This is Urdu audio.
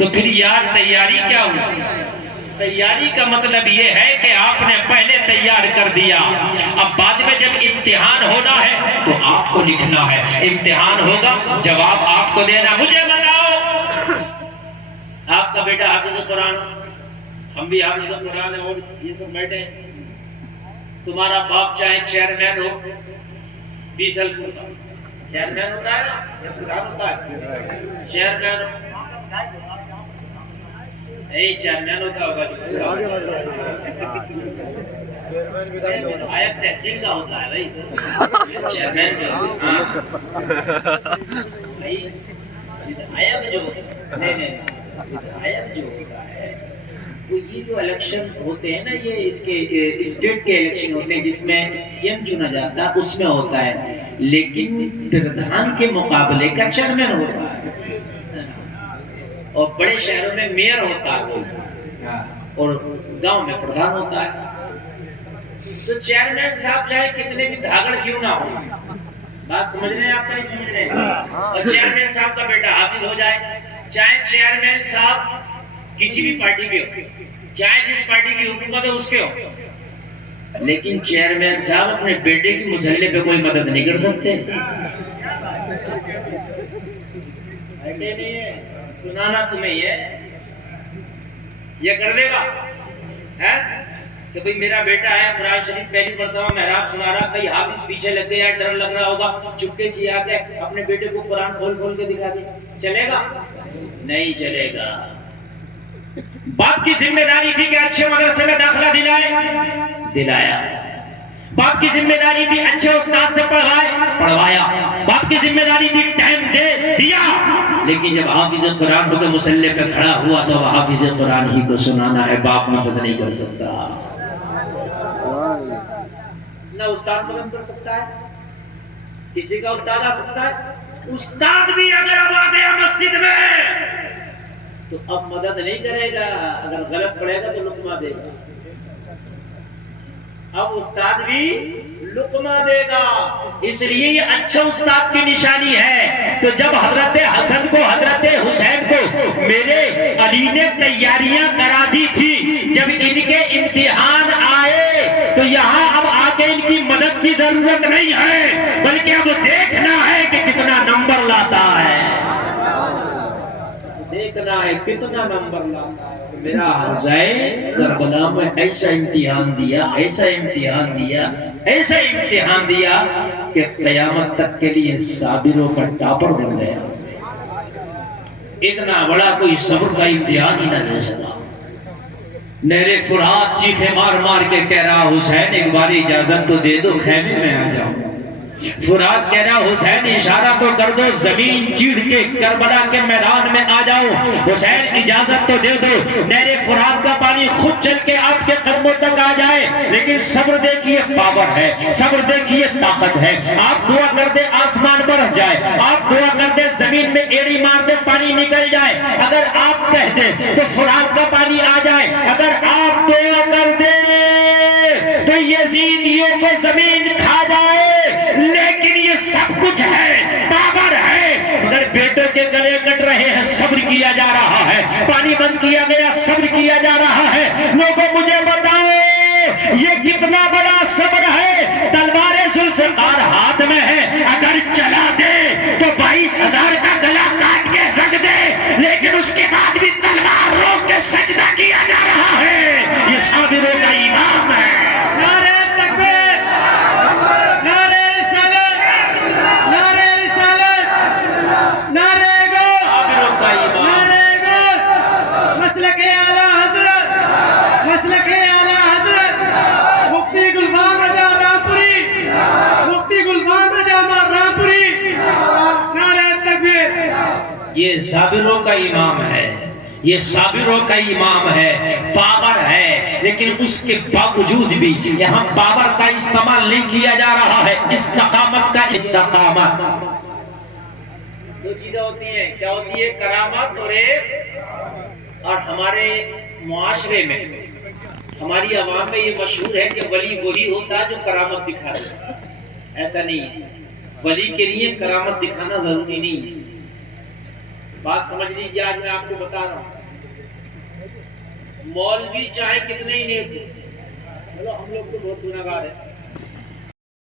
تو پھر یار تیاری کیا ہوئی؟ تیاری کا مطلب یہ ہے کہ آپ نے پہلے تیار کر دیا، اب بعد میں جب امتحان ہونا ہے تو آپ کو لکھنا ہے، امتحان ہوگا جواب آپ کو دینا۔ مجھے بتاؤ، آپ کا بیٹا حافظ قرآن، ہم بھی حافظ قرآن ہیں اور یہ سب بیٹھے ہیں، تمہارا باپ چاہے چیئرمین ہو 20 سال کا، چیئرمین ہوتا ہے نا یا پردھان ہوتا ہے؟ چیئرمین نہیں، چیئرمین ہوتا ہوگا، آیت تحصیل کا ہوتا ہے بھائی، چیئرمین جو آیت جو آیت جو ہوتا ہے تو یہ جو الیکشن ہوتے ہیں نا، یہ اس کے اسٹیٹ کے الیکشن ہوتے ہیں جس میں سی ایم چنا جاتا ہے، اس میں ہوتا ہے، لیکن پردھان کے مقابلے کا چیئرمین ہوتا ہے، اور بڑے شہروں میں میئر ہوتا ہے اور گاؤں میں پردھان ہوتا ہے۔ تو چیئرمین صاحب چاہے کتنے بھی دھاگڑ کیوں نہ ہو، بات سمجھ رہے ہیں آپ نہیں سمجھ رہے ہیں، اور چیئرمین صاحب کا بیٹا حافظ ہو جائے، چاہے چیئرمین صاحب کسی بھی پارٹی کے ہو، چاہے جس پارٹی کی حکومت ہے اس کے ہو، لیکن چیئرمین صاحب اپنے بیٹے کی مسئلے پہ کوئی مدد نہیں کر سکتے۔ بیٹے نہیں ہے، سنانا تمہیں یہ کر دے گا کہ بھئی میرا بیٹا ہے، قرآن شریف پہلی مرتبہ محراب سنا رہا، کئی حافظ پیچھے لگ گیا، ڈر لگ رہا ہوگا، چپکے سے آ کے اپنے بیٹے کو قرآن کھول کے دکھا دے، چلے گا؟ نہیں چلے گا۔ باپ کی ذمہ داری تھی کہ اچھے مدرسے میں داخلہ دلایا، باپ کی ذمہ داری تھی اچھے استاد سے پڑھوایا، باپ کی ذمہ داری تھی ٹائم دے دیا، لیکن جب حافظ قرآن ہو کے مسلح پہ کھڑا ہوا تو حافظ قرآن ہی کو سنانا ہے، باپ مدد نہیں کر سکتا، نہ استاد مدد کر سکتا ہے، کسی کا استاد آ سکتا ہے، استاد بھی اگر اب آ گیا مسجد میں تو اب مدد نہیں کرے گا، اگر غلط پڑھے گا تو لقمہ دے گا، اب استاد بھی لقمہ دے گا، اس لیے یہ اچھا استاد کی نشانی ہے۔ تو جب حضرت حسن کو حضرت حسین کو میرے علی نے تیاریاں کرا دی تھی، جب ان کے امتحان آئے تو یہاں اب آگے ان کی مدد کی ضرورت نہیں ہے، بلکہ اب دیکھنا ہے کہ کتنا نمبر لاتا ہے، دیکھنا ہے کتنا نمبر لاتا ہے۔ میرا حسین کربلا میں ایسا امتحان دیا، ایسا امتحان دیا، ایسا امتحان دیا کہ قیامت تک کے لیے صابروں کا ٹاپر بن گیا، اتنا بڑا کوئی صبر کا امتحان ہی نہ دے سکا۔ نہر فرات چیخے مار مار کے کہہ رہا حسین ایک بار اجازت تو دے دو خیمے میں آ جاؤں، فرات کہہ رہا حسین اشارہ تو کر دو زمین چیڑ کے کربلا کے میدان میں آ جاؤ، حسین اجازت تو دے دو نہر فرات کا پانی خود چل کے آپ کے قدموں تک آ جائے، لیکن صبر دیکھیے پاور ہے، صبر دیکھیے طاقت ہے، آپ دعا کر دے آسمان برس جائے، آپ دعا کر دے زمین میں ایڑی مار دے پانی نکل جائے، اگر آپ کہہ دے تو فرات کا پانی آ جائے، اگر آپ دعا کر دے تو یزیدیوں کو زمین کھا جائے، لیکن یہ سب کچھ ہے، پاور ہے، مگر بیٹوں کے گلے کٹ رہے ہیں، صبر کیا جا رہا ہے، پانی بند کیا گیا، صبر کیا جا رہا ہے۔ لوگوں مجھے بتاؤ یہ کتنا بڑا صبر ہے، تلوار ذوالفقار ہاتھ میں ہے، اگر چلا دے تو 22,000 کا گلا کاٹ کے رکھ دے، لیکن اس کے بعد بھی تلوار روک کے سجدہ کیا جا رہا ہے، یہ صابروں کا امام ہے۔ یہ صابروں کا امام ہے، یہ صابروں کا امام ہے، پاور ہے، لیکن اس کے باوجود بھی یہاں پاور کا استعمال نہیں کیا جا رہا ہے، استقامت کا استقامت۔ دو چیزیں ہوتی ہیں، کیا ہوتی ہے؟ کرامت اور ہمارے معاشرے میں، ہماری عوام میں یہ مشہور ہے کہ ولی وہی ہوتا ہے جو کرامت دکھا دے، ایسا نہیں ہے، ولی کے لیے کرامت دکھانا ضروری نہیں ہے، بات سمجھ لیجیے، آج میں آپ کو بتا رہا ہوں، مولوی چاہے کتنے ہی نیک ہو، چلو ہم لوگ تو بہت گناہگار ہیں،